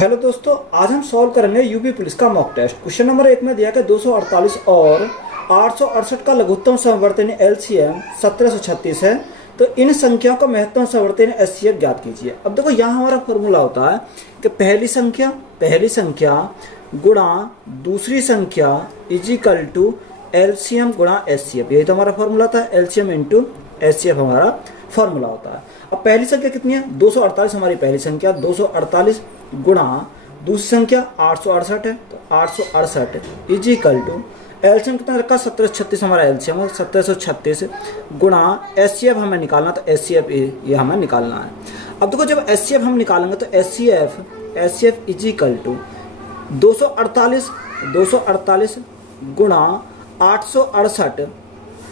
Hello दोस्तों, आज हम सॉल्व करेंगे यूपी पुलिस का मॉक टेस्ट। क्वेश्चन नंबर 1 में दिया कि 248 और 868 का लघुत्तम समवर्तनी एलसीएम 1736 है, तो इन संख्याओं का महत्तम समवर्तनी एचसीएफ ज्ञात कीजिए। अब देखो यहाँ हमारा फॉर्मूला होता है कि पहली संख्या गुणा दूसरी संख्या इजिकल टू एलसीएम गुणा एचसीएफ। यही तो हमारा फॉर्मूला था, एलसीएम इंटू एचसीएफ हमारा फॉर्मूला होता है। अब पहली संख्या कितनी है? 248 हमारी पहली संख्या, 248 गुणा दूसरी संख्या 868 है, तो 868 इजिकल टू एलसीएम कितना रखा? 1736 हमारा एलसीएम है, 1736 गुणा एचसीएफ हमें निकालना, तो एचसीएफ ये हमें निकालना है। अब देखो जब एचसीएफ हम निकालेंगे तो एचसीएफ इजिकल टू 248 गुणा 868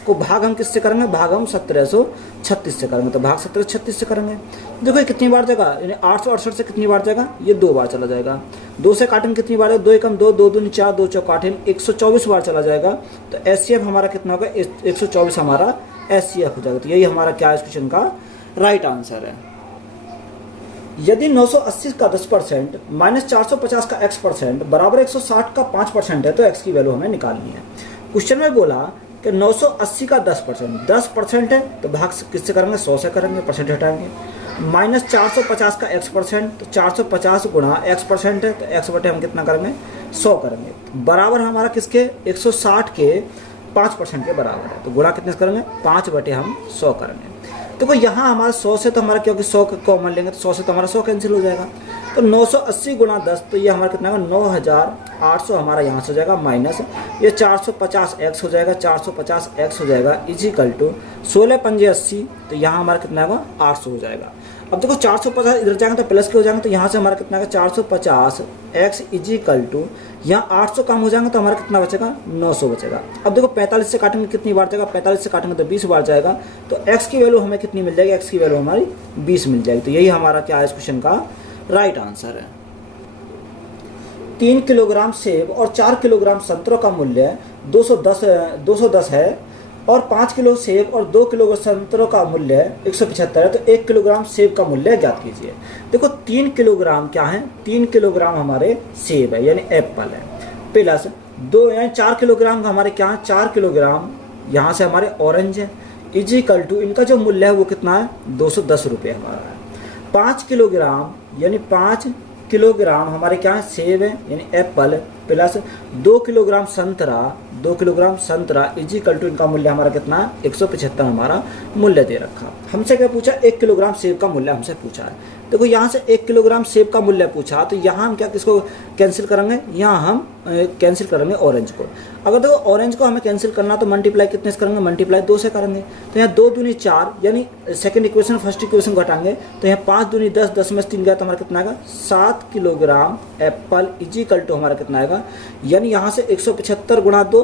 को भाग हम किससे करेंगे? भाग हम 1736 से करेंगे, तो भाग 1736 से करेंगे। देखो ये कितनी बार जाएगा? यानी 868 से कितनी बार जाएगा? ये 2 बार चला जाएगा। 2 से काटेंगे कितनी बार? 2 एकम 2, 2 दूनी 4, 2 चौक 8, 124 बार चला जाएगा। तो एचसीएफ हमारा कितना होगा? 124 हमारा एचसीएफ हो जाएगा। तो यही हमारा क्या इस क्वेश्चन का राइट आंसर है। यदि 980 का 10% माइनस 450 का x% बराबर 160 का 5% है, तो x की वैल्यू हमें निकालनी है। क्वेश्चन में बोला कि 980 का 10% है, तो भाग किससे करेंगे? 100 से करेंगे, परसेंट हटाएंगे। माइनस 450 का x%, तो 450 गुणा x% है, तो x बटे हम कितना करेंगे? 100 करेंगे। बराबर हमारा किसके? 160 के 5% के बराबर है, तो गुणा कितने से करेंगे? 5 बटे हम 100 करेंगे। देखो यहाँ हमारा 100 से तो हमारा, क्योंकि 100 कॉमन लेंगे तो 100 से तो हमारा 100 कैंसिल हो जाएगा। तो 980 गुणा 10, तो ये हमारा कितना होगा? 9800 हमारा यहाँ से हो जाएगा, माइनस ये 450x हो जाएगा, 450x हो जाएगा इजिकल टू 16 पंजे 80, तो यहाँ हमारा कितना होगा? 800 हो जाएगा। अब देखो 450 इधर जाएंगे तो प्लस के हो जाएंगे, तो यहाँ से हमारा कितना होगा? 450x इजिकल टू यहाँ 800 कम हो जाएंगे, तो हमारा कितना बचेगा? 900 बचेगा। अब देखो 45 से काटेंगे कितनी बार जाएगा? 45 से काटेंगे तो 20 बार जाएगा, तो x की वैल्यू हमें कितनी मिल जाएगी? x की वैल्यू हमारी 20 मिल जाएगी। तो यही हमारा क्या है इस क्वेश्चन का राइट आंसर है। 3 किलोग्राम सेब और 4 किलोग्राम संतरों का मूल्य 210 है, और 5 किलो सेब और 2 किलो संतरों का मूल्य 175 है, तो 1 किलोग्राम सेब का मूल्य ज्ञात कीजिए। देखो 3 किलोग्राम क्या है? 3 किलोग्राम हमारे सेब है यानी एप्पल है, प्लस 2 यानी 4 किलोग्राम का हमारे क्या है? 4 किलोग्राम यहाँ से हमारे ऑरेंज है, इजिकल टू इनका जो मूल्य है वो कितना है? 210 रुपये हमारा है। 5 किलोग्राम यानी 5 किलोग्राम हमारे क्या है? सेब है यानी एप्पल, प्लस 2 किलोग्राम संतरा इजिकल टू इनका मूल्य हमारा कितना है? 175 हमारा मूल्य दे रखा। हमसे क्या पूछा? 1 किलोग्राम सेब का मूल्य हमसे पूछा है। देखो यहाँ से 1 किलोग्राम सेब का मूल्य पूछा, तो यहाँ हम क्या किसको कैंसिल करेंगे? यहाँ हम कैंसिल करेंगे ऑरेंज को। अगर देखो ऑरेंज को हमें कैंसिल करना तो मल्टीप्लाई कितने से करेंगे? मल्टीप्लाई 2 से करेंगे, तो यहाँ 2 दूनी 4 यानी सेकंड इक्वेशन फर्स्ट इक्वेशन को हटाएंगे, तो यहाँ 5 दूनी 10, 10 में से 3 गया तो हमारा कितना आएगा? 7 किलोग्राम एप्पल इजिकल टू हमारा कितना आएगा? यानी यहाँ से 175 गुणा 2,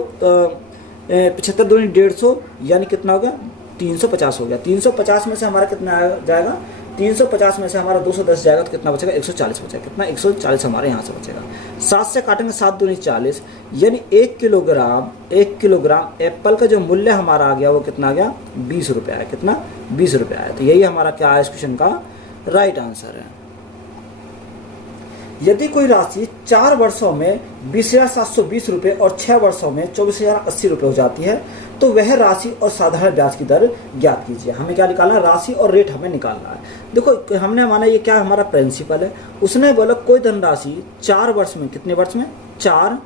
75 दूनी 150 यानी कितना होगा? 350 हो गया। 350 में से हमारा कितना जाएगा? 350 में से हमारा 210 जाएगा, तो कितना बचेगा? 140 बचेगा। कितना? 140 हमारे यहाँ से बचेगा। 7 से काटेंगे 7 दूनी 40 यानी 1 किलोग्राम एप्पल का जो मूल्य हमारा आ गया वो कितना आ गया? 20 रुपये है। कितना? 20 रुपये आया। तो यही हमारा क्या है इस क्वेश्चन का राइट आंसर है। यदि कोई राशि 4 वर्षों में 20,720 रुपये और 6 वर्षों में 24,080 रुपये हो जाती है, तो वह राशि और साधारण ब्याज की दर ज्ञात कीजिए। हमें क्या निकालना है? राशि और रेट हमें निकालना है। देखो हमने माना ये क्या हमारा प्रिंसिपल है, उसने बोला कोई धनराशि 4 वर्ष में, कितने वर्ष में? 4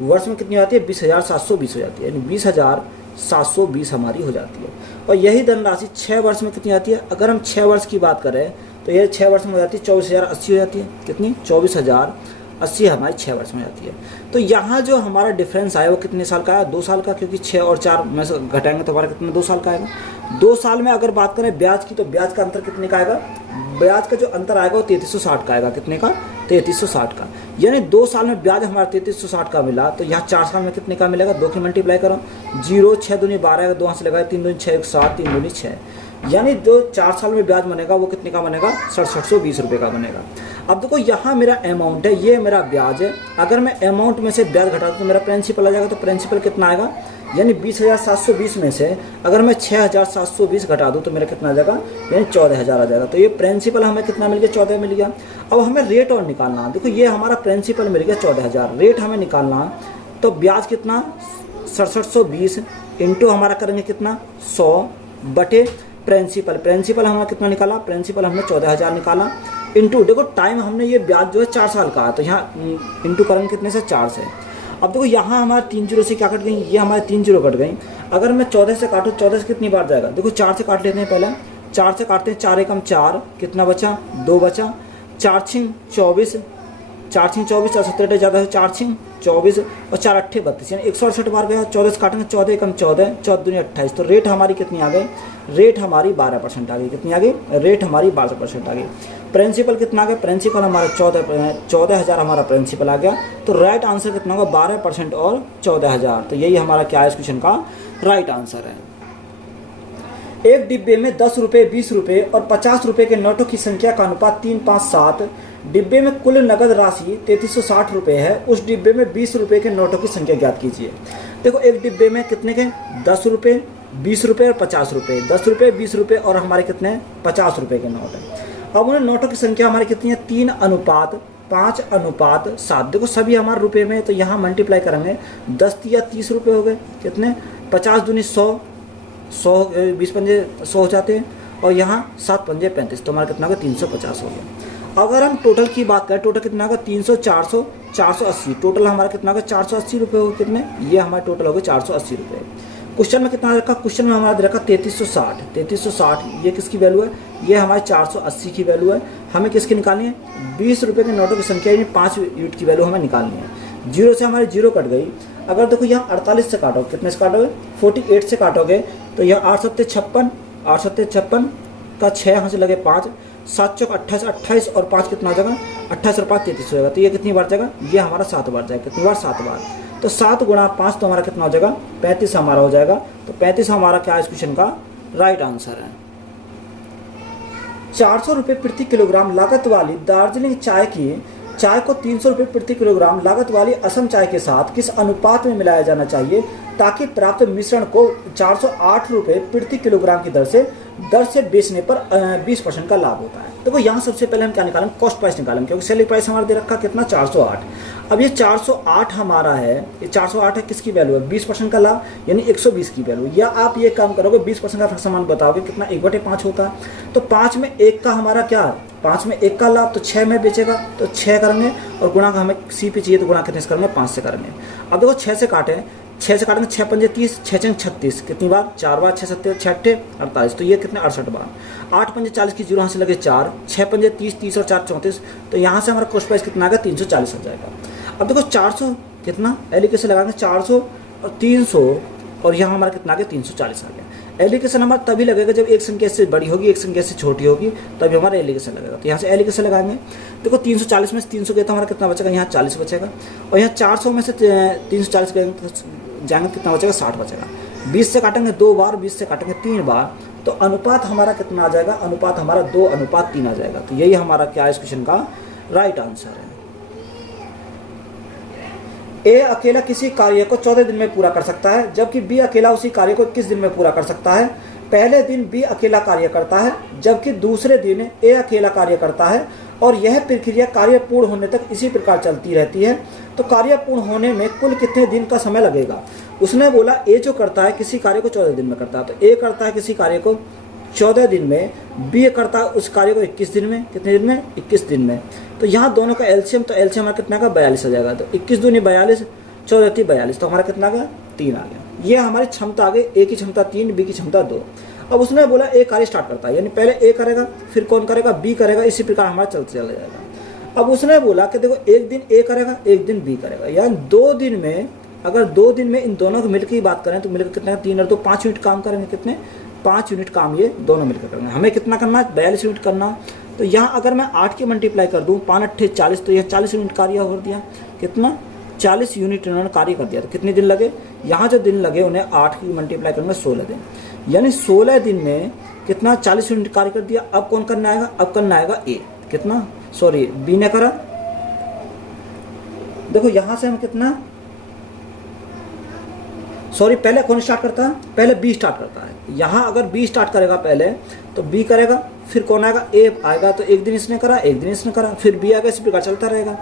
वर्ष में कितनी आती है? 20,720 हो जाती है, यानी 20,720 हमारी हो जाती है। और यही धनराशि 6 वर्ष में कितनी आती है? अगर हम 6 वर्ष की बात करें तो ये 6 वर्ष में हो जाती है 24,080 हो जाती है। कितनी? 24,080 हमारी 6 वर्ष में जाती है। तो यहाँ जो हमारा डिफरेंस आया वो कितने साल का आया? 2 साल का, क्योंकि 6 और 4 में से घटाएंगे तो हमारा कितना? 2 साल का आएगा। 2 साल में अगर बात करें ब्याज की, तो ब्याज का अंतर कितने का आएगा? ब्याज का जो अंतर आएगा वो 3360 का आएगा। कितने का? 3360 का। यानी 2 साल में ब्याज हमारा 3360 का मिला, तो यहाँ 4 साल में कितने का मिलेगा? 2 की मल्टीप्लाई करो, 0 6 दूनी 12, 2 से लगाए 3 दूनी 6, 7 3 दूनी 6, यानी जो 4 साल में ब्याज बनेगा वो कितने का बनेगा? 6720 रुपये का बनेगा। अब देखो यहाँ मेरा अमाउंट है, ये मेरा ब्याज है। अगर मैं अमाउंट में से ब्याज घटाता तो मेरा प्रिंसिपल आ जाएगा, तो प्रिंसिपल कितना आएगा? यानी 20,720 में से अगर मैं 6,720 घटा दूँ तो मेरा कितना आ जाएगा, यानी 14,000 आ जाएगा। तो ये प्रिंसिपल हमें कितना मिल गया, 14 मिल गया। अब हमें रेट और निकालना है। देखो ये हमारा प्रिंसिपल मिल गया 14,000, रेट हमें निकालना है। तो ब्याज कितना 6720 इंटू हमारा करेंगे कितना 100 बटे प्रिंसिपल। प्रिंसिपल हमारा कितना निकाला, प्रिंसिपल हमने 14,000 निकाला इंटू, देखो टाइम हमने ये ब्याज जो है 4 साल का है, तो यहाँ इंटू करेंगे कितने से, 4 से। अब देखो यहाँ हमारे 3 जीरो से क्या कट गई, ये हमारे 3 जीरो कट गई। अगर मैं 14 से काटूँ, 14 से कितनी बार जाएगा, देखो 4 से काट लेते हैं पहले, 4 से काटते हैं, 4 एकम 4, कितना बचा 2 बचा, 4 छिंग 24, 4 छिंग 24 और 17 ज़्यादा है, 4 छिंग 24 और 4 अट्ठे 32, यानी 168 बार गया। 14 से काटेंगे, 14 एकम 14, 14 दूनी 28, तो रेट हमारी कितनी आ गई, रेट हमारी 12% आ गई। कितनी आ गई, रेट हमारी 12% आ गई। प्रिंसिपल कितना आ गया, प्रिंसिपल हमारा 14,000 हमारा प्रिंसिपल आ गया। तो राइट आंसर कितना होगा, 12% और 14,000। तो यही हमारा क्या है इस क्वेश्चन का राइट आंसर है। एक डिब्बे में 10 रुपये, 20 रुपये और 50 रुपये के नोटों की संख्या का अनुपात 3, 5, 7। डिब्बे में कुल नगद राशि 3360 रुपये है। उस डिब्बे में 20 रुपये के नोटों की संख्या ज्ञात कीजिए। देखो एक डिब्बे में कितने के, 10 रुपये, 20 रुपये और 50 रुपये, 10 रुपये, 20 रुपये और हमारे कितने 50 रुपये के नोट है। अब उन्हें नोटों की संख्या हमारी कितनी है, 3:5:7। देखो सभी हमारे रुपये में, तो यहाँ मल्टीप्लाई करेंगे, 10 या 30 रुपये हो गए, कितने 50 दूनी 100, 20 पंजे 100 हो जाते हैं, और यहाँ 7 पंजे 35, तो हमारा कितना होगा 350 हो गया। अगर हम टोटल की बात करें, टोटल कितना होगा 300, 400, 480, टोटल हमारा कितना होगा 480 रुपये होगा। कितने, ये हमारे टोटल हो गए 480 रुपये। क्वेश्चन में कितना रखा, क्वेश्चन में हमारा रखा 3360, 3360 ये किसकी वैल्यू है, ये हमारे 480 की वैल्यू है। हमें किसकी निकालनी है, 20 रुपये के नोटों की संख्या, यानी 5 यूनिट की वैल्यू हमें निकालनी है। जीरो से हमारी जीरो कट गई। अगर देखो यहाँ 48 से काटोगे, कितने से काटोगे 48 से काटोगे, तो यह 8 सत्ते 56, 8 सत्ते 56 का 6 यहाँ से लगे 5, 7 चौक 28, 28 और 5 कितना हो जाएगा 28 और 5 33 हो जाएगा। तो ये कितनी बार जाएगा, ये हमारा 7 बार जाएगा। कितनी बार, 7 बार। तो 7 गुणा 5 तो हमारा कितना हो जाएगा 35 हमारा हो जाएगा। तो 35 हमारा क्या इस क्वेश्चन का राइट आंसर है। 400 रुपये प्रति किलोग्राम लागत वाली दार्जिलिंग चाय को 300 रुपये प्रति किलोग्राम लागत वाली असम चाय के साथ किस अनुपात में मिलाया जाना चाहिए ताकि प्राप्त मिश्रण को 408 रुपये प्रति किलोग्राम की दर से बेचने पर 20% का लाभ होता है। देखो यहाँ सबसे पहले हम क्या निकालें, कॉस्ट प्राइस निकालें, क्योंकि सेलिंग प्राइस हमारा दे रखा कितना 408। अब ये 408 हमारा है, ये 408 है, किसकी वैल्यू है 20% का लाभ, यानी 120 की वैल्यू। या आप ये काम करोगे 20% का सामान बताओगे कितना 1/5 होता है। तो 5 में 1 का हमारा क्या है, 5 में 1 का लाभ, तो 6 में बेचेगा तो 6 करेंगे, और गुणा का हमें सी पे चाहिए तो गुणा कितने से करेंगे 5 से करेंगे। अब देखो 6 से काटें, 6 से काटेंगे 6 पंजे 30, 6 चंग 36, कितनी बार 4 बार, 6 सत्ते 6 अट्ठे 48, तो ये कितने 68 बार। 8 पंजे 40 की जीरो यहाँ से लगे 4, 6 पंजे 30, 30 और 4 34, तो यहाँ से हमारा कॉस्ट प्राइस कितना आ गया 340 हो जाएगा। अब देखो 400 कितना एलिकेशन लगाएंगे 400 और 300, और यहाँ हमारा कितना आ गया 340 आ गया। एलिकेशन हमारा तभी लगेगा जब एक संख्या से बड़ी होगी, एक संख्या से छोटी होगी, तभी हमारा एलिकेशन लगेगा। तो यहाँ से एलिकेशन लगाएंगे। देखो 340 में से 300 गया तो हमारा कितना बचेगा, यहाँ 40 बचेगा, और यहाँ 400 में से 340 जाएंगे कितना बचेगा 60 बचेगा। 20 से काटेंगे 2 बार, 20 से काटेंगे 3 बार, तो अनुपात हमारा कितना आ जाएगा, अनुपात हमारा 2:3 आ जाएगा। तो यही हमारा क्या है इस क्वेश्चन का राइट आंसर है। ए अकेला किसी कार्य को 14 दिन में पूरा कर सकता है, जबकि बी अकेला उसी कार्य को 21 दिन में पूरा कर सकता है। पहले दिन बी अकेला कार्य करता है, जबकि दूसरे दिन ए अकेला कार्य करता है, और यह प्रक्रिया कार्य पूर्ण होने तक इसी प्रकार चलती रहती है। तो कार्य पूर्ण होने में कुल कितने दिन का समय लगेगा। उसने बोला ए जो करता है किसी कार्य को 14 दिन में करता है, तो ए करता है किसी कार्य को 14 दिन में, बी करता है उस कार्य को 21 दिन में। कितने दिन में, 21 दिन में। तो यहाँ दोनों का एलसीएम, तो एलसीएम हमारा कितना का 42 आ जाएगा। तो 21 दूनी 42, 14 × 42, तो हमारा कितना आ गया 3 आ गया। ये हमारी क्षमता आ गई, ए की क्षमता 3, बी की क्षमता 2। अब उसने बोला ए कार्य स्टार्ट करता है, यानी पहले ए करेगा, फिर कौन करेगा, बी करेगा, इसी प्रकार हमारा चलते चला जाएगा। अब उसने बोला कि देखो एक दिन ए करेगा, एक दिन बी करेगा, यानी 2 दिन में, अगर 2 दिन में इन दोनों को मिलकर की बात करें तो मिलकर कितना 3 और 2 5 यूनिट काम करेंगे। कितने 5 यूनिट काम ये दोनों मिलकर करेंगे। हमें कितना करना है 42 यूनिट करना। तो यहाँ अगर मैं 8 की मल्टीप्लाई कर दूँ 5 8 40, तो यह 40 यूनिट कार्य कर दिया। कितना 40 यूनिट इन्होंने कार्य कर दिया। तो कितने दिन लगे, यहाँ जो दिन लगे उन्हें 8 की मल्टीप्लाई करेंगे 16 दिन, यानी 16 दिन में कितना 40 यूनिट कार्य कर दिया। अब कौन करना आएगा, अब करना आएगा ए, कितना सॉरी बी ने करा। देखो यहाँ से हम कितना सॉरी पहले कौन स्टार्ट करता है, पहले बी स्टार्ट करता है। यहाँ अगर बी स्टार्ट करेगा पहले तो बी करेगा, फिर कौन आएगा, ए आएगा। तो एक दिन इसने करा, एक दिन इसने करा, फिर बी आएगा, इस प्रकार चलता रहेगा।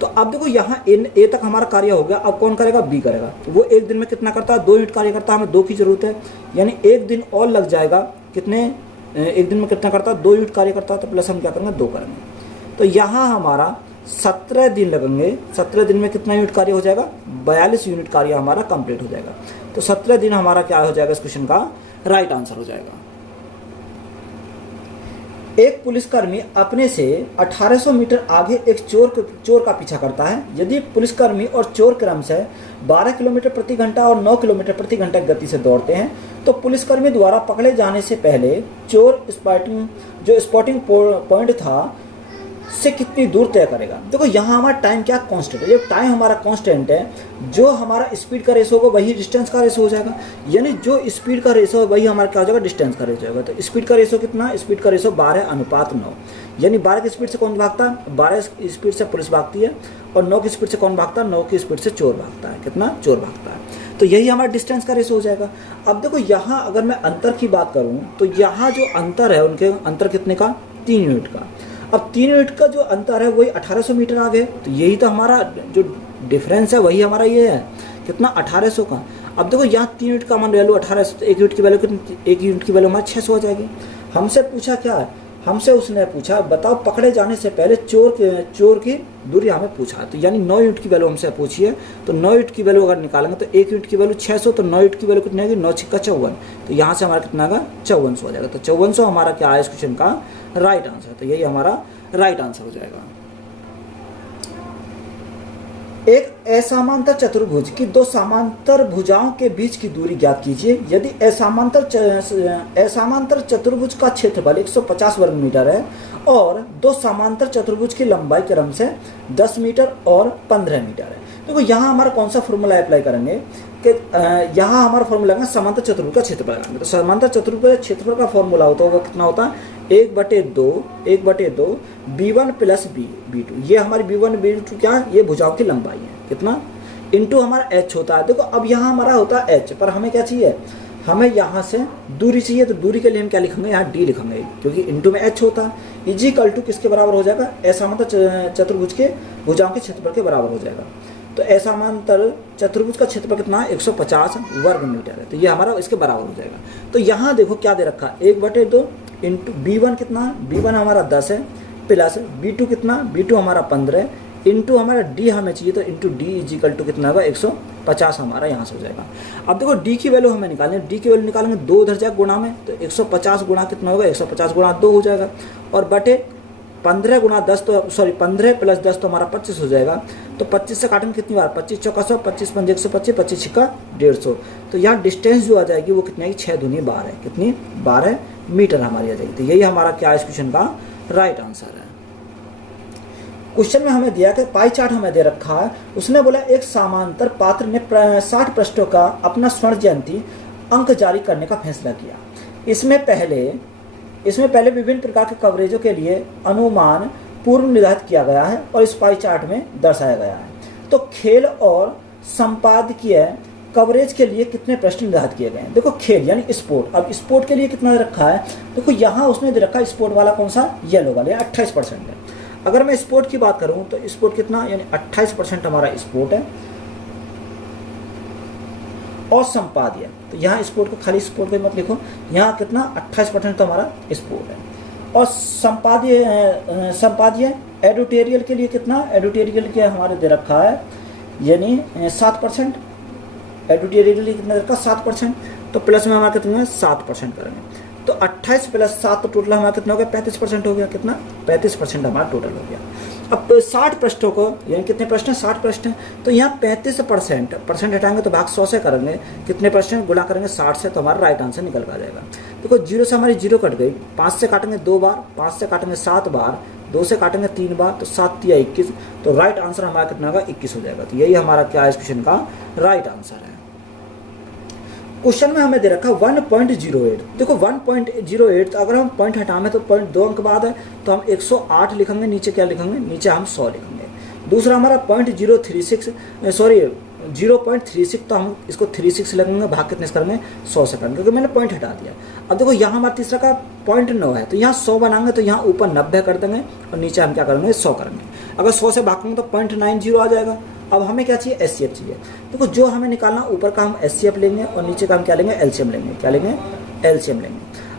तो अब देखो यहाँ ए तक हमारा कार्य हो गया, अब कौन करेगा, बी करेगा। तो वो एक दिन में कितना करता है, 2 यूनिट कार्य करता है, हमें 2 की जरूरत है, यानी एक दिन और लग जाएगा। कितने, एक दिन में कितना करता है, 2 यूनिट कार्य करता है, तो प्लस हम क्या करेंगे, 2 करेंगे। तो यहाँ हमारा 17 दिन लगेंगे। 17 दिन में कितना यूनिट कार्य हो जाएगा, 42 यूनिट कार्य हमारा कंप्लीट हो जाएगा। तो 17 दिन हमारा क्या हो जाएगा, इस क्वेश्चन का राइट आंसर हो जाएगा। एक पुलिसकर्मी अपने से 1800 मीटर आगे एक चोर का पीछा करता है। यदि पुलिसकर्मी और चोर क्रमशः 12 किलोमीटर प्रति घंटा और 9 किलोमीटर प्रति घंटा गति से दौड़ते हैं, तो पुलिसकर्मी द्वारा पकड़े जाने से पहले चोर स्पॉटिंग पॉइंट था से कितनी दूर तय करेगा। देखो यहाँ हमारा टाइम क्या कांस्टेंट है, जब टाइम हमारा कांस्टेंट है, जो हमारा स्पीड का रेशो होगा वही डिस्टेंस का रेशो हो जाएगा। यानी जो स्पीड का रेशो है वही हमारा क्या हो जाएगा, डिस्टेंस का रेशो होगा। तो स्पीड का रेशो कितना, स्पीड का रेशो 12:9, यानी 12 की स्पीड से कौन भागता है, 12 स्पीड से पुलिस भागती है, और 9 की स्पीड से कौन भागता है, 9 की स्पीड से चोर भागता है। कितना, चोर भागता है। तो यही हमारा डिस्टेंस का रेशो हो जाएगा। अब देखो यहाँ अगर मैं अंतर की बात करूँ तो यहाँ जो अंतर है, उनके अंतर कितने का, 3 यूनिट का। अब 3 यूनिट का जो अंतर है वही 1800 मीटर आगे, तो यही तो हमारा जो डिफरेंस है वही हमारा ये है, कितना, 1800 का। अब देखो यहाँ 3 यूनिट का मान वैल्यू 1800, तो 1 यूनिट की वैल्यू कितनी, 1 यूनिट की वैल्यू हमारी 600 हो जाएगी। हमसे पूछा क्या है, हमसे उसने पूछा बताओ पकड़े जाने से पहले चोर की दूरी हमें पूछा। तो यानी 9 यूनिट की वैल्यू हमसे पूछी है। तो 9 यूनिट की वैल्यू अगर निकालेंगे तो 1 यूनिट की वैल्यू 600, तो 9 यूनिट की वैल्यू कितनी आएगी, 9 6 54। तो यहाँ से हमारा कितना आएगा, 5400 हो जाएगा। तो 5400 हमारा क्या है इस क्वेश्चन का राइट आंसर। तो यही हमारा राइट आंसर हो जाएगा। एक असमांतर चतुर्भुज की 2 समांतर भुजाओं के बीच की दूरी ज्ञात कीजिए। यदि असमांतर चतुर्भुज का क्षेत्रफल 150 वर्ग मीटर है और 2 समांतर चतुर्भुज की लंबाई क्रम से 10 मीटर और 15 मीटर है। देखो यहाँ हमारा कौन सा फॉर्मूला अप्लाई करेंगे कि यहाँ हमारा फॉर्मूला है समांतर चतुर्भुज का क्षेत्रफल लगाएंगे। तो समांतर चतुर्भुज का क्षेत्रफल का फॉर्मूला होता है वो कितना होता है, 1/2 b1 प्लस b2। ये हमारी b1 b2 क्या है, ये भुजाओं की लंबाई है, कितना, इंटू हमारा h होता है। देखो अब यहाँ हमारा होता है h, पर हमें क्या चाहिए, हमें यहाँ से दूरी चाहिए। तो दूरी के लिए हम क्या लिखेंगे, यहाँ d लिखेंगे, क्योंकि इंटू में h होता है। इक्वल टू किसके बराबर हो जाएगा, असमांतर चतुर्भुज के भुजाओं के क्षेत्रफल के बराबर हो जाएगा। तो असमांतर चतुर्भुज का क्षेत्रफल कितना है, 150 वर्ग मीटर है। तो ये हमारा इसके बराबर हो जाएगा। तो यहाँ देखो क्या दे रखा है, 1/2 इंटू b1 कितना है, b1 हमारा 10 है, प्लस b2 कितना, b2 हमारा 15 इंटू हमारा d हमें चाहिए, तो इंटू d इक्वल टू कितना होगा, 150 हमारा यहाँ से हो जाएगा। अब देखो d की वैल्यू हमें निकालनी है, d की वैल्यू निकालेंगे 2 उधर जाएगा गुणा में, तो 150 गुणा कितना होगा, 150 गुणा 2 हो जाएगा, और बटे 15 गुणा 10, तो सॉरी 15 प्लस 10 तो हमारा 25 हो जाएगा। तो 25 से काटेंगे कितनी बार, 25 चौका 100, 25 पंजे 125, 25 छिक्का 150। तो यहाँ डिस्टेंस जो आ जाएगी वो कितनी आएगी, 6 दूनी 12, कितनी, 12 मीटर हमारी आ जाएगी। तो यही हमारा क्या इस क्वेश्चन का राइट आंसर है। क्वेश्चन में हमें दिया कि पाई चार्ट हमें दे रखा है। उसने बोला एक समांतर पात्र ने 60 पृष्ठों का अपना स्वर्ण जयंती अंक जारी करने का फैसला किया। इसमें पहले विभिन्न प्रकार के कवरेजों के लिए अनुमान पूर्व निर्धारित किया गया है और इस पाई चार्ट में दर्शाया गया है। तो खेल और संपादकीय कवरेज के लिए कितने प्रश्न निर्धारित किए गए हैं। देखो खेल यानी स्पोर्ट, अब स्पोर्ट के लिए कितना दे रखा है, देखो यहाँ उसने दे रखा है स्पोर्ट वाला कौन सा, येलो वाला, 28% है। अगर मैं स्पोर्ट की बात करूँ तो स्पोर्ट कितना, यानी 28% हमारा स्पोर्ट है। और संपादीय, तो यहाँ स्पोर्ट को खाली स्पोर्ट पे मत लिखो, यहाँ कितना 28% तो हमारा स्पोर्ट है। और संपादीय एडिटोरियल के लिए कितना, एडिटोरियल के हमारे दे रखा है यानी 7%, एडिटोरियल के लिए कितना दे रखा 7%, तो प्लस में हमारा कितना 7% करेंगे। तो 28 प्लस 7 तो टोटल हमारा कितना हो गया, 35% हो गया, कितना 35% हमारा टोटल हो गया। अब 60 पृष्ठों को, यानी कितने प्रश्न, 60 प्रश्न है, तो यहाँ 35% हटाएंगे तो भाग 100 से करेंगे, कितने प्रश्न गुणा करेंगे 60 से, तो हमारा राइट आंसर निकल कर आ जाएगा। देखो 0 से हमारी 0 कट गई, 5 से काटेंगे 2 बार, 5 से काटेंगे 7 बार, 2 से काटेंगे 3 बार, तो 7 या 21, तो राइट आंसर हमारा कितना होगा, 21 हो जाएगा। तो यही हमारा क्या इस क्वेश्चन का राइट आंसर है। क्वेश्चन में हमें दे रखा 1.08, देखो 1.08, अगर हम पॉइंट हटाएं तो पॉइंट 2 अंक बाद है, तो हम 108 लिखेंगे, नीचे क्या लिखेंगे, नीचे हम 100 लिखेंगे। दूसरा हमारा 0.036, सॉरी 0.36, तो हम इसको 36 लगेंगे, भाग कितने से करेंगे 100 से करेंगे, क्योंकि मैंने पॉइंट हटा दिया। अब देखो यहाँ हमारा तीसरा का 0.9 है, तो यहाँ 100 बनाएंगे, तो यहाँ ऊपर 90 कर देंगे और नीचे हम क्या करेंगे 100 करेंगे। अगर 100 से भागेंगे तो 0.90 आ जाएगा। अब हमें क्या चाहिए, एचसीएफ चाहिए। देखो जो हमें निकालना, ऊपर का हम एचसीएफ लेंगे और नीचे का हम क्या लेंगे, एलसीएम लेंगे। क्या लेंगे, एलसीएम लेंगे।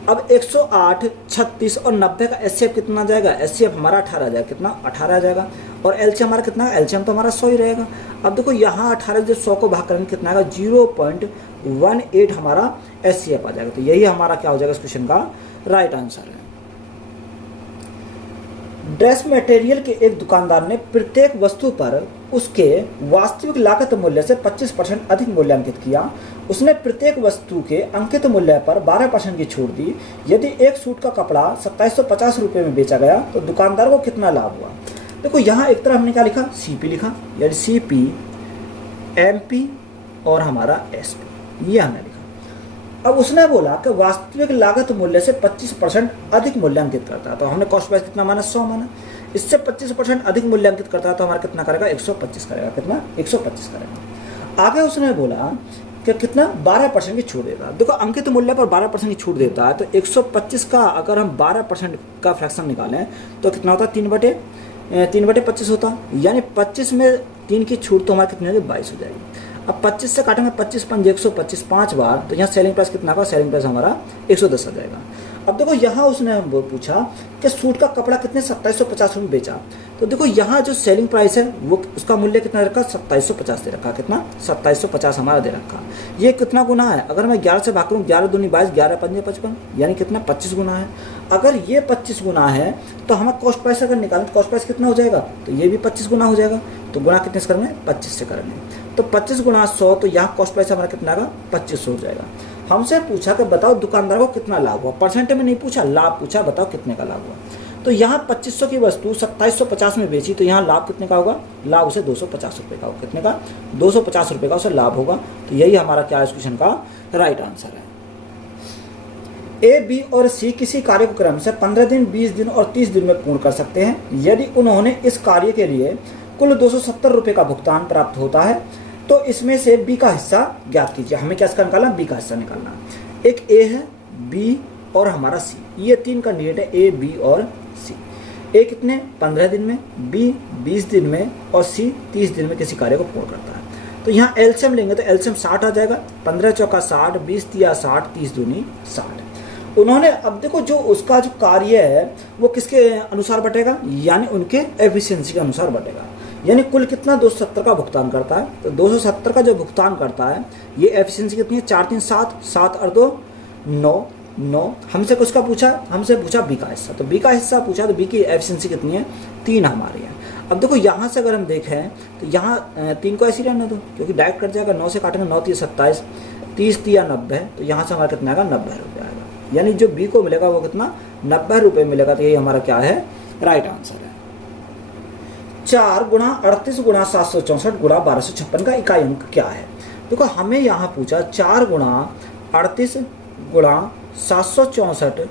अब 108, 36 और 90 का एचसीएफ कितना जाएगा, एचसीएफ हमारा 18 आ जाएगा। कितना, 18 आ जाएगा। और एलसीएम हमारा कितना, एलसीएम तो हमारा 100 ही रहेगा। अब देखो यहाँ 18 जब 100 को भाग करेंगे कितना आएगा, 0.18 हमारा एचसीएफ आ जाएगा। तो यही हमारा क्या हो जाएगा इस क्वेश्चन का राइट आंसर है। ड्रेस मटेरियल के एक दुकानदार ने प्रत्येक वस्तु पर उसके वास्तविक लागत मूल्य से 25% अधिक मूल्यांकित किया। उसने प्रत्येक वस्तु के अंकित मूल्य पर 12% की छूट दी। यदि एक सूट का कपड़ा 2750 रुपये में बेचा गया तो दुकानदार को कितना लाभ हुआ। देखो यहाँ एक तरह हमने क्या लिखा, सीपी लिखा, यानी सीपी, एमपी और हमारा एसपी, ये हमने लिखा। अब उसने बोला कि वास्तविक लागत मूल्य से 25% अधिक मूल्यांकित करता है, तो हमने कॉस्ट प्राइस कितना माना, 100 माना। इससे 25% अधिक मूल्यांकित करता है तो हमारा कितना करेगा, 125 करेगा। कितना, 125 करेगा। आगे उसने बोला कि कितना, 12% की छूट देता है। देखो अंकित मूल्य पर 12% की छूट देता है, तो 125 का अगर हम 12% का फ्रैक्शन निकालें तो कितना होता है, 3/25 होता, यानी 25 में 3 की छूट तो हमारी कितनी होगी, 22 हो जाएगी। अब 25 से काटेंगे, 25 पंजे 125, 5 बार, तो यहाँ सेलिंग प्राइस कितना का, सेलिंग प्राइस हमारा 110 आ जाएगा। अब देखो यहाँ उसने पूछा कि सूट का कपड़ा कितने 2750 में बेचा, तो देखो यहाँ जो सेलिंग प्राइस है वो उसका मूल्य कितना रखा, 2750 दे रखा। कितना, 2750 हमारा दे रखा। ये कितना गुना है, अगर मैं 11 से भाग करूँ, 11 दूनी 22, 11 पंजे 55, यानी कितना, 25 गुना है। अगर ये 25 गुना है तो हमारा कॉस्ट प्राइस अगर निकालें तो कॉस्ट प्राइस कितना हो जाएगा, तो ये भी 25 गुना हो जाएगा। तो गुना कितने से करेंगे, 25 से करेंगे। तो 25 गुना 100, तो यहाँ कॉस्ट प्राइस हमारा कितना आएगा, 2500 हो जाएगा। हमसे पूछा कि बताओ दुकानदार को कितना लाभ हुआ, परसेंट में नहीं पूछा, लाभ पूछा, बताओ कितने का लाभ हुआ। तो यहाँ 2500 की वस्तु 2750 में बेची, तो यहाँ लाभ कितने का होगा, लाभ उसे 250 रुपये का होगा। कितने का, 250 रुपये का उसे लाभ होगा। तो यही हमारा क्या है इस क्वेश्चन का राइट आंसर है। ए, बी और सी किसी कार्य को क्रम से 15 दिन, 20 दिन और 30 दिन में पूर्ण कर सकते हैं। यदि उन्होंने इस कार्य के लिए कुल 270 रुपये का भुगतान प्राप्त होता है तो इसमें से बी का हिस्सा ज्ञात कीजिए। हमें क्या इसका निकालना, बी का हिस्सा निकालना। एक ए है, बी और हमारा सी, ये 3 कैंडिडेट है, ए, बी और सी। ए कितने, 15 दिन में, बी 20 दिन में और सी 30 दिन में किसी कार्य को पूर्ण करता है। तो यहाँ एलसीएम लेंगे तो एलसीएम 60 आ जाएगा, 15 चौका 60, 20 तिया 60, 30 दूनी 60। उन्होंने, अब देखो जो उसका जो कार्य है वो किसके अनुसार बटेगा, यानी उनके एफिशिएंसी के अनुसार बटेगा। यानी कुल कितना, 270 का भुगतान करता है। तो 270 का जो भुगतान करता है, ये एफिशिएंसी कितनी है, 4 3 7, 7 और 2 9, 9। हमसे कुछ का पूछा, हमसे पूछा बी का हिस्सा, तो बी का हिस्सा पूछा, तो बी की एफिशिएंसी कितनी है, 3 हमारी है। अब देखो यहाँ से अगर हम देखें तो यहाँ 3 को ऐसे रहने दो, क्योंकि डायरेक्ट कट जाएगा। 9 से काटेंगे, 9 3 27, 30 तिया 90, तो यहाँ से हमारा कितना आएगा, 90 रुपये आएगा। यानी जो बी को मिलेगा वो कितना, 90 रुपये मिलेगा। तो यही हमारा क्या है, राइट आंसर है। 4 गुणा 38 गुणा 764 गुणा 1256 का इकाई अंक क्या है। देखो हमें यहाँ पूछा 4 गुणा 38 गुणा 764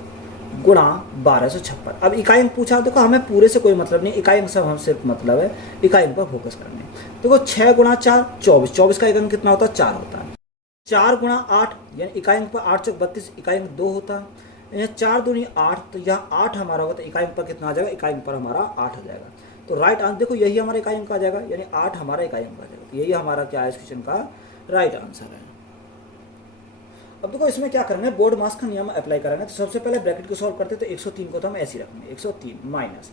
गुणा 1256। अब इकाई अंक पूछा, देखो हमें पूरे से कोई मतलब नहीं, इकाई अंक से हमसे मतलब है, इकाई अंक पर फोकस करने। देखो 6 गुणा 4 24, 24 का इकाई अंक कितना होता है, 4 होता है। 4 गुणा 8, यानी इकाई अंक पर 8 चौक 32, इकाई अंक 2 होता है। यहाँ 4 दूनी 8, तो यहाँ 8 हमारा होगा, तो इकाई अंक पर कितना आ जाएगा, इकाई अंक पर हमारा 8 आ जाएगा। तो राइट आंसर देखो यही हमारा इकाई अंक आ जाएगा, यानी 8 हमारा इकाई अंक आ जाएगा। तो यही हमारा क्या है इस क्वेश्चन का राइट आंसर है। अब देखो इसमें क्या करेंगे, बोर्ड मास का नियम अप्लाई करेंगे। तो सबसे पहले ब्रैकेट को सॉल्व करते, तो 103 को तो हम ऐसे ही रखेंगे, 103 माइनस,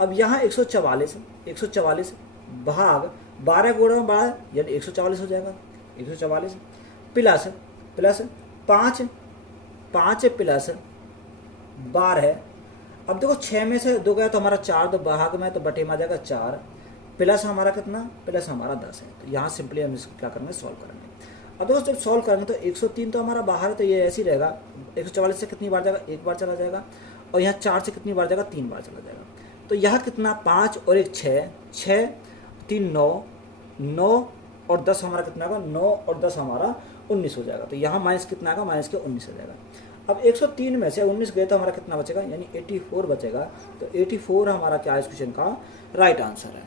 अब यहाँ 144 भाग 12 गुणा 12, यानी 144 हो जाएगा, 144 प्लस 5 प्लस 12। अब देखो 6 में से 2 गया तो हमारा 4, तो भाग में तो बटे में आ जाएगा 4, प्लस हमारा कितना, प्लस हमारा 10 है। तो यहाँ सिंपली हम इसको क्या करेंगे, सॉल्व करेंगे। अब देखो जब सॉल्व करेंगे तो 103 तो हमारा बाहर है, तो ये ऐसे ही रहेगा। 144 से कितनी बार जाएगा, 1 बार चला जाएगा, और यहाँ 4 से कितनी बार जाएगा, 3 बार चला जाएगा। तो यहाँ कितना, 5 और 1 6, 6 3 9, 9 और 10 हमारा कितना होगा, 9 और 10 हमारा 19 हो जाएगा। तो यहाँ माइनस कितना आएगा, माइनस के 19 हो जाएगा। अब 103 में से 19 गए तो हमारा कितना बचेगा, यानी 84 बचेगा। तो 84 हमारा क्या है इस क्वेश्चन का राइट आंसर है।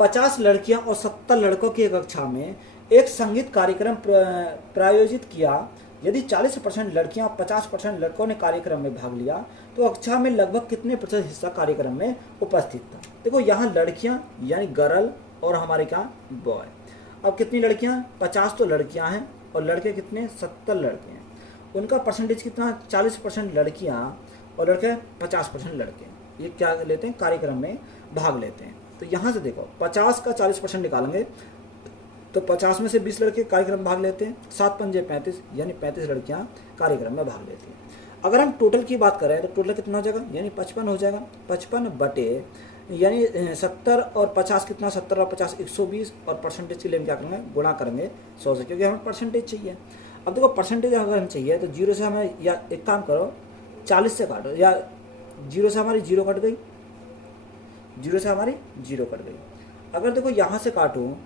50 लड़कियां और 70 लड़कों की कक्षा में एक संगीत कार्यक्रम प्रायोजित किया। यदि 40% लड़कियां और 50% लड़कों ने कार्यक्रम में भाग लिया तो कक्षा में लगभग कितने प्रतिशत हिस्सा कार्यक्रम में उपस्थित था। देखो यहाँ लड़कियां यानी गर्ल और हमारे क्या बॉय। अब कितनी लड़कियां, 50 तो लड़कियां हैं और लड़के कितने, 70 लड़के हैं। उनका परसेंटेज कितना, 40% लड़कियां और लड़के 50% लड़के, ये क्या लेते हैं, कार्यक्रम में भाग लेते हैं। तो यहाँ से देखो 50 का 40% निकालेंगे तो 50 में से 20 लड़के कार्यक्रम में भाग लेते हैं, 7 पंजे 35 यानी 35 लड़कियां कार्यक्रम में भाग लेती हैं। अगर हम टोटल की बात करें तो टोटल कितना हो जाएगा, यानी 55 हो जाएगा। 55 बटे यानी 70 और 50 कितना, 70 और 50 120, और परसेंटेज के लिए हम क्या करेंगे, गुणा करेंगे 100 से, क्योंकि हमें परसेंटेज चाहिए। अब देखो परसेंटेज अगर हम चाहिए तो 0 से हमें, या एक काम करो 40 से काटो, या 0 से हमारी 0 कट गई, 0 से हमारी 0 कट गई। अगर देखो यहाँ से काटूँ,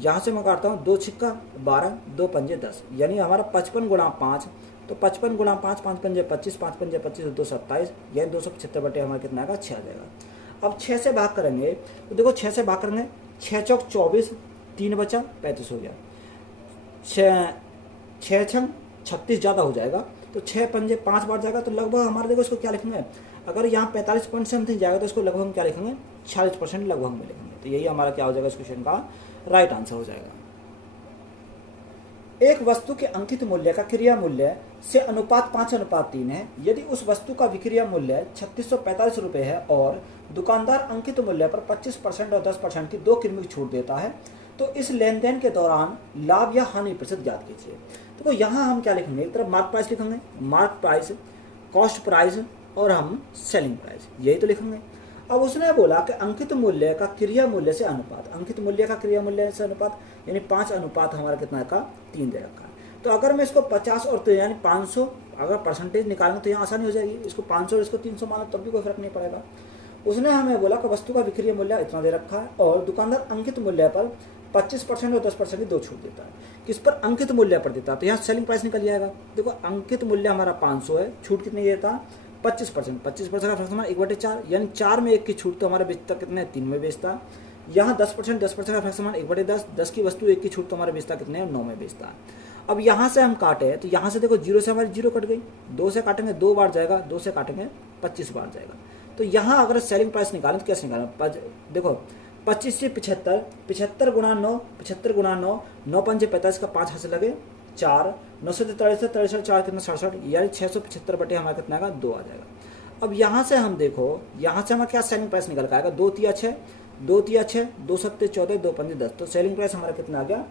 यहाँ से मैं काटता हूँ 2 छिक्का 12, 2 पंजे 10, यानी हमारा 55 गुणा 5, तो 55 गुणा 5, 5 पंजे 25, 5 पंजे 25, 227, यानी 275 बटे हमारा कितना आएगा, 6 आ जाएगा। अब 6 से भाग करेंगे तो देखो 6 से भाग करेंगे, 6 चौक 24, 3 बचा 35 हो गया, 6 छंग 36 ज़्यादा हो जाएगा, तो 6 पंजे 5 बार जाएगा, तो लगभग हमारे देखो इसको क्या लिखेंगे, अगर यहाँ 45 पॉइंट समथिंग जाएगा तो इसको लगभग हम क्या लिखेंगे, 46% लगभग में लिखेंगे। तो यही हमारा क्या हो जाएगा इस क्वेश्चन का राइट आंसर हो जाएगा। एक वस्तु के अंकित मूल्य का क्रिया मूल्य से अनुपात 5:3 है। यदि उस वस्तु का विक्रिया मूल्य 3645 रुपये है और दुकानदार अंकित मूल्य पर 25% और 10% की 2 किमी की छूट देता है, तो इस लेन देन के दौरान लाभ या हानि प्रतिशत ज्ञात कीजिए। तो यहाँ हम क्या लिखेंगे, एक तरफ मार्क प्राइस लिखेंगे, मार्क प्राइस, कॉस्ट प्राइस और हम सेलिंग प्राइस, यही तो लिखेंगे। अब उसने बोला कि अंकित मूल्य का क्रिया मूल्य से अनुपात, अंकित मूल्य का क्रिया मूल्य से अनुपात यानी 5 अनुपात हमारा कितना का 3 दे रखा है। तो अगर मैं इसको 50 और यानी 500 अगर परसेंटेज निकालेंगे तो यहाँ आसानी हो जाएगी, इसको 500 और इसको 300 मानो तब भी कोई फर्क नहीं पड़ेगा। उसने हमें बोला कि वस्तु का विक्रय मूल्य इतना दे रखा है और दुकानदार अंकित मूल्य पर 25% और 10% की 2 छूट देता है। किस पर, अंकित मूल्य पर देता है, तो यहाँ सेलिंग प्राइस निकल जाएगा। देखो अंकित मूल्य हमारा 500 है, छूट कितनी देता, 25%, 25% का फ्रैक्शन 1/4, यानी 4 में 1 की छूट तो हमारा बेचता कितने, 3 में बेचता। यहाँ 10%, 10% का फ्रैक्शन 1/10, 10 की वस्तु 1 की छूट तो हमारा बेचता कितने, 9 में बेचता। अब यहाँ से हम काटे तो यहाँ से देखो 0 से हमारी 0 कट गई, 2 से काटेंगे 2 बार जाएगा, 2 से काटेंगे 25 बार जाएगा। तो यहाँ अगर सेलिंग प्राइस निकालें तो कैसे निकालें, देखो 25 से 75, 75 गुणा 9, 75 गुणा 9, 9 पंजे 45 का 5 हाथ से लगे 4, 9 से 43, 43 4 कितना 67, यानी 675 बटे हमारा कितना आएगा, 2 आ जाएगा। अब यहाँ से हम देखो, यहाँ से हमारा क्या सेलिंग प्राइस निकल के आएगा, 2 तिया 6, 2 तिया 6, 2 सत्ते 14, 2 पंजे 10, तो सेलिंग प्राइस हमारा कितना आ गया,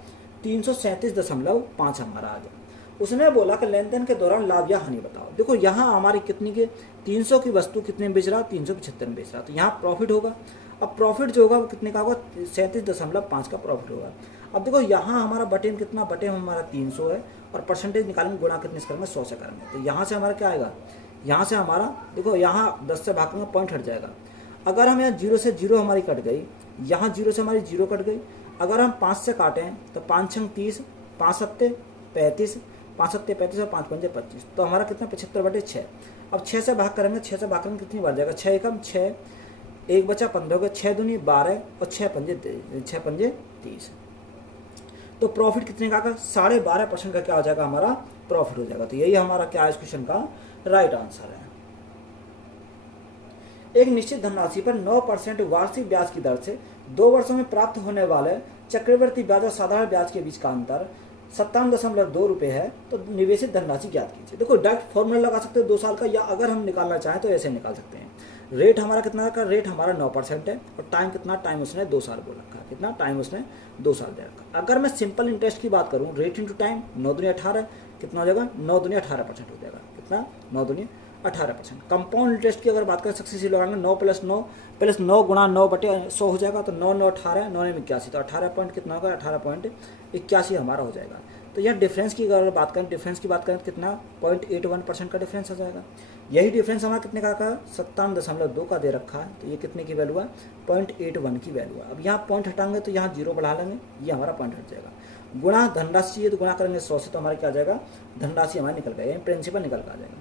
337.5 हमारा आ गया। उसने बोला कि लेन देन के दौरान लाभ या हानि बताओ। देखो यहाँ हमारी कितनी के 300 की वस्तु कितने में बेच रहा, 375 में बेच रहा, तो यहाँ प्रॉफिट होगा। अब प्रॉफिट जो होगा वो कितने का होगा, 37.5 का प्रॉफिट होगा। अब देखो यहाँ हमारा बटे में कितना, बटे में हमारा 300 है और परसेंटेज निकालेंगे, गुणा कितने से करेंगे, 100 से करेंगे। तो यहाँ से हमारा क्या आएगा, यहाँ से हमारा देखो यहाँ 10 से भाग करेंगे, पॉइंट हट जाएगा। अगर हम यहाँ 0 से 0 हमारी कट गई, यहाँ 0 से हमारी 0 कट गई। अगर हम 5 से काटें तो 5 छंग 30, 5 सत्ते 35, 5 सत्ते 35 और 5 पंजे 25, तो हमारा कितना 75/6। अब 6 से भाग करेंगे, 6 से भाग करेंगे कितनी बार जाएगा, 6 एकम 6, 1 बचा 15 हो गया, 6 दूनी 12 और 6 पंजे 30। तो प्रॉफिट कितने का, 12.5% का क्या हो जाएगा, हमारा प्रॉफिट हो जाएगा। तो यही हमारा क्या इस क्वेश्चन का राइट आंसर है। एक निश्चित धनराशि पर 9% वार्षिक ब्याज की दर से 2 वर्षों में प्राप्त होने वाले चक्रवर्ती ब्याज और साधारण ब्याज के बीच का अंतर 57.2 रुपये है, तो निवेशित धनराशि ज्ञात कीजिए। देखो डायरेक्ट फॉर्मूला लगा सकते हो 2 साल का, या अगर हम निकालना चाहें तो ऐसे निकाल सकते हैं। रेट हमारा कितना का, रेट हमारा 9% है और टाइम कितना, टाइम उसने 2 साल बोल रखा है, कितना टाइम उसने 2 साल दे रखा। अगर मैं सिंपल इंटरेस्ट की बात करूँ, रेट इंटू टाइम 9 दूनी 18 कितना हो जाएगा, 9 दूनी 18% हो जाएगा, कितना 9 दूनी 18%। कंपाउंड इंटरेस्ट की अगर बात करें सक्सेसिव लगाएंगे, 9 प्लस 9 गुणा 9/100 हो जाएगा, तो 9 9 18, 9 81, तो 18 पॉइंट कितना होगा, 18.81 हमारा हो जाएगा। तो यह डिफरेंस की अगर बात करें, डिफरेंस की बात करें तो कितना 0.81% का डिफरेंस हो जाएगा। यही डिफरेंस हमारा कितने का 57.2 का दे रखा है, तो ये कितने की वैल्यू है, 0.81 की वैल्यू है। अब यहाँ पॉइंट हटाएंगे तो यहाँ 0 बढ़ा लेंगे, ये हमारा पॉइंट हट जाएगा। गुणा धनराशि है तो गुणा करेंगे 100 से, तो हमारा क्या आ जाएगा, धनराशि हमारी निकल गई, प्रिंसिपल निकल कर आ जाएगा।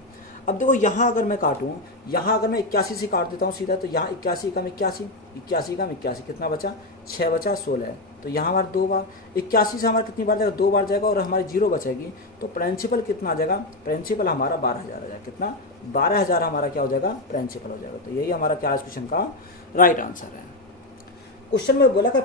अब देखो यहाँ अगर मैं काटूँ, यहाँ अगर मैं 81 से काट देता हूँ सीधा, तो यहाँ 81 कम 81, 81 कम 81 कितना बचा, 6 बचा 16, तो यहाँ हमारा 2 बार 81 से हमारा कितनी बार जाएगा, 2 बार जाएगा, और हमारी 0 बचेगी, तो प्रिंसिपल कितना आ जाएगा, प्रिंसिपल हमारा 12,000 आ जाएगा। कितना, 12,000 हमारा क्या हो जाएगा, प्रिंसिपल हो जाएगा। तो यही हमारा क्या इस क्वेश्चन का राइट आंसर है। क्वेश्चन में बोला कि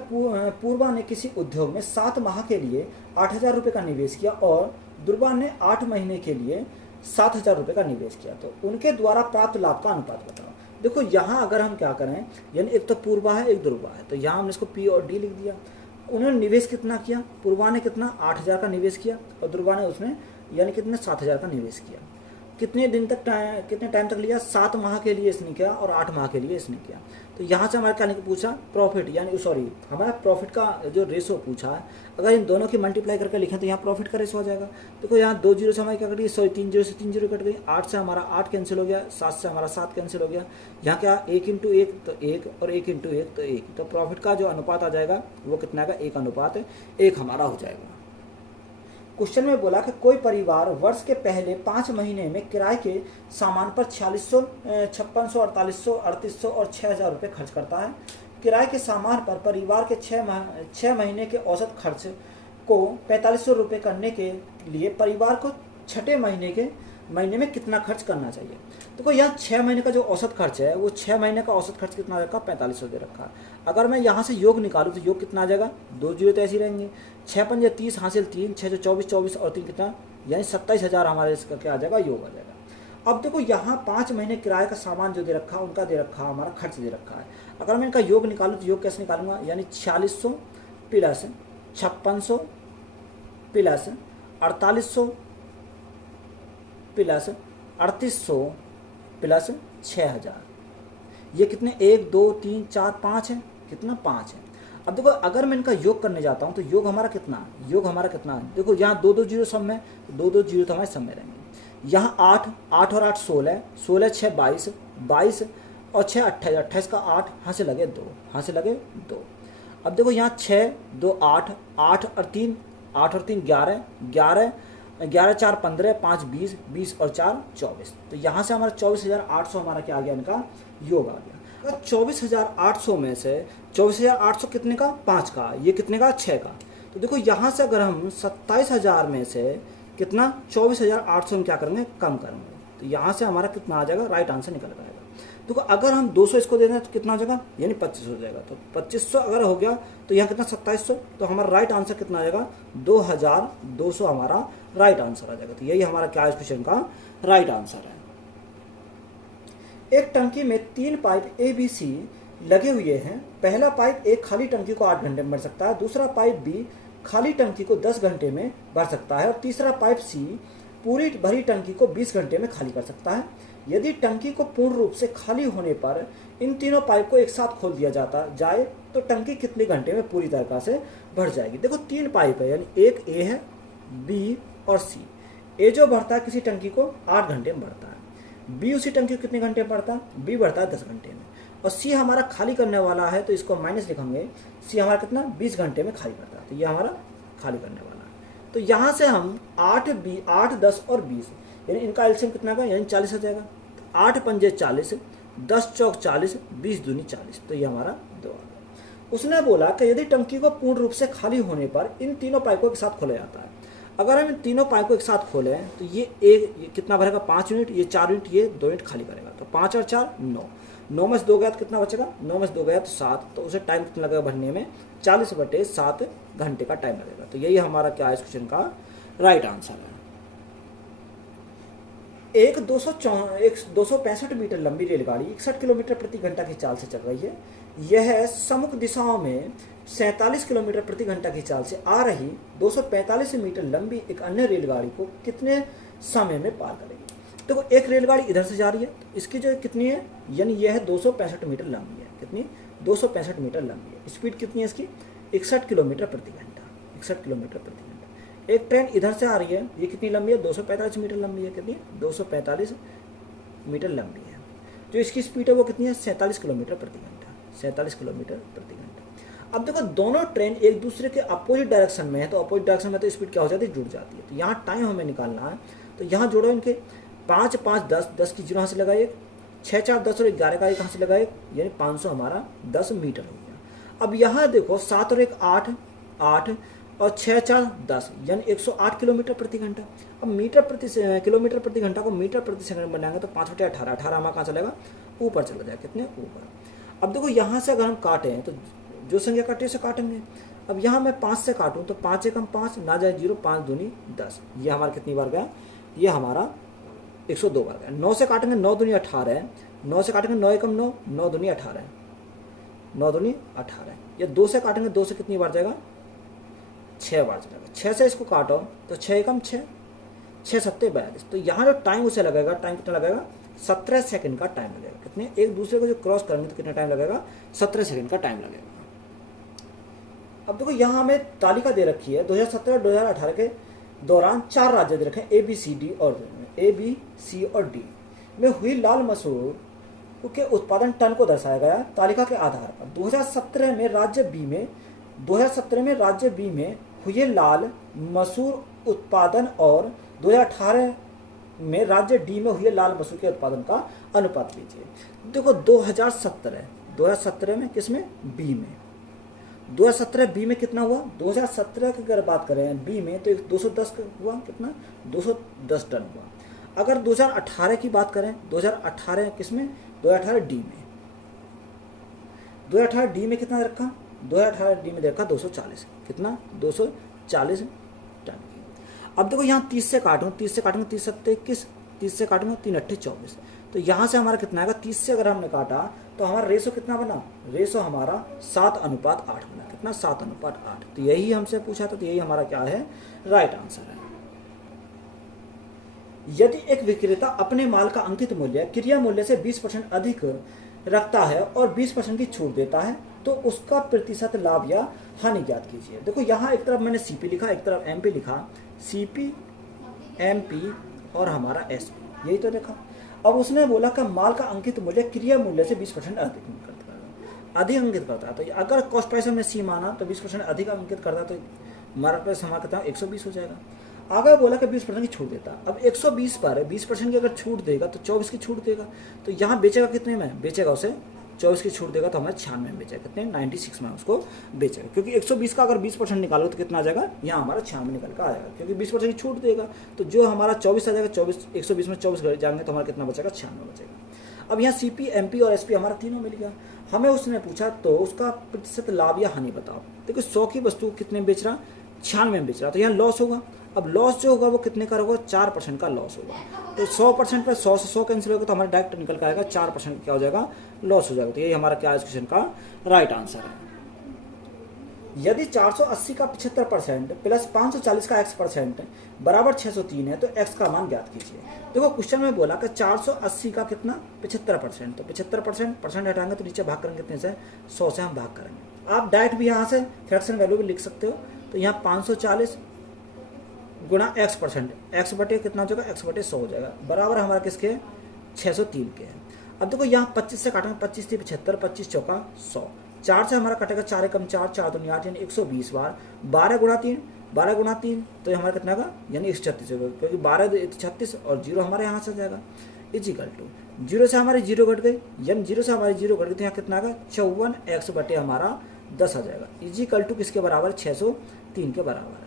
पूर्वा ने किसी उद्योग में 7 माह के लिए 8,000 रुपये का निवेश किया और दुर्वा ने 8 महीने के लिए 7,000 रुपये का निवेश किया, तो उनके द्वारा प्राप्त लाभ का अनुपात बताओ। देखो यहाँ अगर हम क्या करें, यानी एक तो पूर्वा है एक दुर्वा है, तो यहाँ हमने इसको पी और डी लिख दिया। उन्होंने निवेश कितना किया, पूर्वा ने कितना 8,000 का निवेश किया और दुर्वा ने उसने यानी कितने 7,000 का निवेश किया। कितने दिन तक कितने टाइम तक लिया, 7 माह के लिए इसने किया और 8 माह के लिए इसने किया। तो यहाँ से हमारे क्या पूछा, प्रॉफिट, यानी सॉरी हमारा प्रॉफिट का जो रेशो पूछा है, अगर इन दोनों की मल्टीप्लाई करके लिखें तो यहाँ प्रॉफिट का रेशो हो जाएगा। देखो यहाँ 2 जीरो से हमारी क्या कट गई, सॉरी 3 जीरो से 3 जीरो कट गई, 8 से हमारा 8 कैंसिल हो गया, 7 से हमारा 7 कैंसिल हो गया। यहाँ क्या 1 इंटू 1 तो 1 और 1 इंटू 1 तो 1, तो प्रॉफिट का जो अनुपात आ जाएगा वो कितना आएगा, 1:1 हमारा हो जाएगा। क्वेश्चन में बोला कि कोई परिवार वर्ष के पहले 5 महीने में किराए के सामान पर 4600, 5600, 4800, 3800 और 6,000 रुपये खर्च करता है। किराए के सामान पर परिवार के 6 महीने के औसत खर्च को 4500 रुपये करने के लिए परिवार को छठे महीने में कितना खर्च करना चाहिए। देखो यहाँ 6 महीने का जो औसत खर्च है, वो 6 महीने का औसत खर्च कितना रखा, 4500 दे रखा। अगर मैं यहाँ से योग निकालूँ तो योग कितना आ जाएगा, 2 जीरो तो ऐसे ही रहेंगे, 6 पंजे 30 हासिल 3, 6 से 24, 24 और 3 कितना, यानी 27,000 हमारे इसका क्या आ जाएगा, योग आ जाएगा। अब देखो यहाँ 5 महीने किराए का सामान जो दे रखा, उनका दे रखा हमारा खर्च दे रखा है। अगर मैं इनका योग निकालूँ तो योग कैसे निकालूंगा, यानी 4600 प्लस 5600 प्लस 4800 प्लस 3800 प्लस 6,000, ये कितने 1 2 3 4 5 है, कितना 5 है। अब देखो अगर मैं इनका योग करने जाता हूँ तो योग हमारा कितना, देखो यहाँ 2 2 जीरो सब में, 2 2 जीरो तो हमारे सब में रहेंगे। यहाँ 8 8 और 8 16, 16 6 22, 22 और 6 28, 28 का 8 यहाँ से लगे 2, यहाँ से लगे 2। अब देखो यहाँ 6 2 8, 8 और 3 11, 11 11 4 15, 5 20, 20 और 4 24, तो यहाँ से हमारा 24,800 हमारा क्या आ गया, इनका योग आ गया। तो 24,800 में से 24,800 कितने का, 5 का, ये कितने का, 6 का। तो देखो यहाँ से अगर हम 27,000 में से कितना 24,800 में क्या करेंगे, कम करेंगे, तो यहाँ से हमारा कितना आ जाएगा, राइट आंसर निकल आएगा। देखो अगर हम 200 इसको दे दें तो कितना हो जाएगा, यानी 2500 हो जाएगा। तो 2500 अगर हो गया तो यहाँ कितना 2700, तो हमारा राइट आंसर कितना आ जाएगा, 2,200 हमारा राइट आंसर आ जाएगा। तो यही हमारा क्या इस क्वेश्चन का राइट आंसर है। एक टंकी में 3 पाइप ABC लगे हुए हैं। पहला पाइप एक खाली टंकी को 8 घंटे में भर सकता है, दूसरा पाइप B खाली टंकी को 10 घंटे में भर सकता है और तीसरा पाइप C पूरी भरी टंकी को 20 घंटे में खाली कर सकता है। यदि टंकी को पूर्ण रूप से खाली होने पर इन तीनों पाइप को एक साथ खोल दिया जाए तो टंकी कितने घंटे में पूरी तरह से भर जाएगी। देखो 3 पाइप है, यानी एक A है, B और C। A जो भरता है किसी टंकी को 8 घंटे में भरता है, B उसी टंकी को कितने घंटे में भरता है, B भरता है 10 घंटे में, और C हमारा खाली करने वाला है, तो इसको माइनस लिखेंगे, C हमारा कितना 20 घंटे में खाली करता है, तो ये हमारा खाली करने वाला है। तो यहाँ से हम 8 10 और 20, यानी इनका एलसीएम कितना का, यानी 40 हो जाएगा। 8 पंजे 40, 10 चौक 40, 20 दूनी 40, तो ये हमारा 2 आ गया। उसने बोला कि यदि टंकी को पूर्ण रूप से खाली होने पर इन तीनों पाइपों के साथ खोला जाता है। अगर हम इन तीनों पाइप को एक साथ खोलें तो ये कितना भरेगा, 5 यूनिट, ये 4 यूनिट, ये 2 यूनिट खाली करेगा। तो 5 और 4 9, 9 में से 2 गया तो कितना बचेगा, 9 में से 2 गया तो 7, तो उसे टाइम कितना लगेगा भरने में, 40/7 घंटे का टाइम लगेगा। तो यही हमारा क्या है इस क्वेश्चन का राइट आंसर है। एक 265 मीटर लंबी रेलगाड़ी 61 किलोमीटर प्रति घंटा की चाल से चल रही है। यह सम्मुख दिशाओं में 47 किलोमीटर प्रति घंटा की चाल से आ रही 245 मीटर लंबी एक अन्य रेलगाड़ी को कितने समय में पार करेगी। देखो एक रेलगाड़ी इधर से जा रही है, तो इसकी जो कितनी है, यानी यह है 265 मीटर लंबी है, कितनी 265 मीटर लंबी है। स्पीड कितनी है इसकी, 61 किलोमीटर प्रति घंटा, 61 किलोमीटर प्रति घंटा। एक ट्रेन इधर से आ रही है, ये कितनी लंबी है, 245 मीटर लंबी है, कितनी 245 मीटर लंबी है। जो इसकी स्पीड है वो कितनी है, 47 किलोमीटर प्रति घंटा, 47 किलोमीटर प्रति घंटा। अब देखो दोनों ट्रेन एक दूसरे के अपोजिट डायरेक्शन में है, तो अपोजिट डायरेक्शन में तो स्पीड क्या हो जाती है, जुड़ जाती है। तो यहाँ टाइम हमें निकालना है, तो यहाँ जोड़ो इनके, 5 5 10, 10 की 0 यहाँ से लगा 1, 6 4 10 और 11 का 1 यहाँ से लगा 1, यानी 500 हमारा 10 मीटर हो गया। अब यहाँ देखो 7 और 1 8, 8 और 6 4 10, यानी 108 किलोमीटर प्रति घंटा। अब किलोमीटर प्रति घंटा को मीटर प्रति सेकंड बनाएंगे तो 5/18, 18 हमारा कहाँ चलेगा, ऊपर चला जाएगा, कितने ऊपर। अब देखो यहाँ से अगर हम काटें तो जो संख्या काटे उसे काटेंगे। अब यहाँ मैं 5 से काटूँ तो 5 एकम 5, ना जाए 0, 5 दूनी 10, ये हमारा कितनी बार गया, ये हमारा 102 बार गया। 9 से काटेंगे 9 दूनी 18, 9 से काटेंगे 9 एकम 9, 9 दूनी 18, 9 दूनी 18। ये 2 से काटेंगे, 2 से कितनी बार जाएगा, 6 बार चलेगा। 6 से इसको काटो तो 6 एकम 6, 6 7 42। तो यहाँ जो टाइम उसे लगेगा, टाइम कितना लगेगा, 17 सेकंड का टाइम लगेगा। कितने, एक दूसरे को जो क्रॉस करेंगे तो कितना टाइम लगेगा, 17 सेकंड का टाइम लगेगा। अब देखो यहाँ हमें तालिका दे रखी है 2017-2018 के दौरान 4 राज्य दे रखे हैं, A B C और D में हुई लाल मसूर के उत्पादन टन को दर्शाया गया तालिका के आधार पर। 2017 में राज्य बी में हुए लाल मसूर उत्पादन और 2018 में राज्य डी में हुए लाल मसूर के उत्पादन का अनुपात लीजिए। देखो 2017 में किसमें, बी में, 2017 बी में कितना हुआ, 2017 की अगर बात करें बी में तो 210 हुआ, कितना, 210 टन हुआ। अगर 2018 की बात करें, 2018 किसमें, 2018 डी में, 2018 डी में कितना रखा, 2018 डी में देखा 240, कितना, 240 टन की। अब देखो यहाँ 30 से काटूँ, 30 से काटूंगा 30 7 21, 30 से काटूंगा 3 8 24, तो यहाँ से हमारा कितना आएगा, 30 से अगर हमने काटा तो हमारा रेशो कितना बना, रेशो हमारा 7:8 बना, कितना, 7:8। तो यही हमसे पूछा था, तो यही हमारा क्या है, राइट आंसर है। यदि एक विक्रेता अपने माल का अंकित मूल्य क्रिया मूल्य से 20% अधिक रखता है और 20% की छूट देता है तो उसका प्रतिशत लाभ या हानि ज्ञात कीजिए। देखो यहाँ एक तरफ मैंने सीपी लिखा, एक तरफ एमपी लिखा, सीपी एमपी और हमारा एसपी, यही तो देखा। अब उसने बोला कि माल का अंकित मूल्य क्रिया मूल्य से 20% अधिक अंकित करता है, तो अगर कॉस्ट प्राइस हमने सी माना तो 20% अधिक अंकित करता है तो हमारा प्राइस हमारा कितना, 120 हो जाएगा। आगे बोला कि 20% की छूट देता, अब 120 पर 20% की अगर छूट देगा तो 24 की छूट देगा, तो यहाँ बेचेगा कितने में, बेचेगा उसे 24 की छूट देगा तो हमारे 96 में बेचेगा, कितने, 96 में उसको बेचेगा, क्योंकि 120 का अगर 20% निकालो तो कितना आ जाएगा, यहाँ हमारा 96 निकल कर आ जाएगा, क्योंकि 20% की छूट देगा तो जो हमारा 24 आ जाएगा, 120 में 24 जाएंगे तो हमारा कितना बचेगा, 96 बचेगा। अब यहाँ सीपी एमपी और एसपी हमारा तीनों मिल गया। हमें उसने पूछा तो उसका प्रतिशत लाभ या हानि बताओ। देखो 100 की वस्तु कितने में बेच रहा, 96 में बेच रहा, तो यहाँ लॉस होगा। अब लॉस जो होगा वो कितने का होगा, 4% का लॉस होगा। तो 100% पर 100 से 100 कैंसिल होगा तो हमारा डायरेक्ट निकल कर आएगा 4% क्या हो जाएगा, लॉस हो जाएगा। तो यही हमारा क्या इस क्वेश्चन का राइट आंसर है। यदि 480 का 75% प्लस 540 का x% बराबर 603 है तो x का मान ज्ञात कीजिए। देखो क्वेश्चन में बोला कि 480 का कितना, 75%, तो 75% हटाएंगे तो नीचे भाग करेंगे कितने से, 100 से हम भाग करेंगे। आप डायरेक्ट भी यहाँ से फ्रैक्शन वैल्यू भी लिख सकते हो, तो यहाँ 540 गुणा x%, x बटे कितना हो जाएगा, x बटे 100 हो जाएगा, बराबर हमारा किसके, 603 के है। अब देखो यहाँ 25 से काटेंगे, 25 थी 75, 25 चौका 100, 4 से हमारा कटेगा 4 एकम 4, 4 दूनी 8 यानी 120 बार, 12 गुणा 3 तो हमारा कितना होगा, यानी 136 होगा, क्योंकि 12 36 और 0 हमारे यहाँ से जाएगा, इजिकल टू 0 से हमारी 0 घट गई, यानी 0 से हमारी 0 घट गई तो यहाँ कितना आएगा, 54x बटे हमारा 10 आ जाएगा, इजिकल टू किसके बराबर, 603 के बराबर है।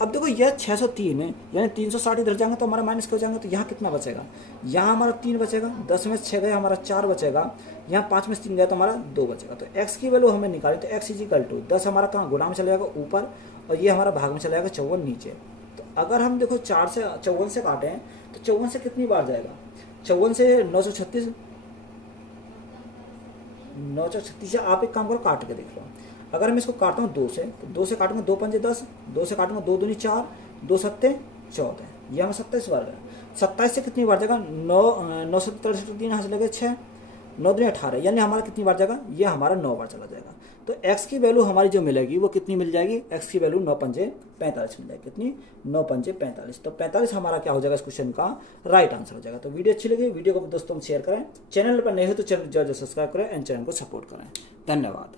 अब देखो यह 603 है, यानी 360 इधर जाएंगे तो हमारा माइनस हो जाएंगे, तो यहाँ कितना बचेगा, यहाँ हमारा 3 बचेगा, 10 में 6 गए हमारा 4 बचेगा, यहाँ 5 में 3 गया तो हमारा 2 बचेगा। तो x की वैल्यू हमें निकाली, तो x इजिकल टू 10 हमारा कहाँ गुणा में चला जाएगा ऊपर, और ये हमारा भाग में चला जाएगा 54 नीचे। तो अगर हम देखो 4 से 54 से काटें तो 54 से कितनी बार जाएगा, 54 से 936, 936 से आप एक काम करो काट के देख लो। अगर मैं इसको काटता हूँ 2 से, तो 2 से काटूंगा 2 पंजे 10, 2 से काटूंगा 2 दूनी 4, 2 सत्ते 14, ये हमें 27 बार है। 27 से कितनी बार जाएगा, 9 से 3 यहाँ से लगे 6, 9 दूनी 18, यानी हमारा कितनी बार जाएगा, ये हमारा 9 बार चला जाएगा। तो x की वैल्यू हमारी जो मिलेगी वो कितनी मिल जाएगी, x की वैल्यू 9 पंजे 45 मिल जाएगी, कितनी, 9 पंजे 45। तो 45 हमारा क्या हो जाएगा इस क्वेश्चन का राइट आंसर हो जाएगा। तो वीडियो अच्छी लगी, वीडियो को दोस्तों में शेयर करें, चैनल पर नए हो तो चैनल जो सब्सक्राइब करें एंड चैनल को सपोर्ट करें। धन्यवाद।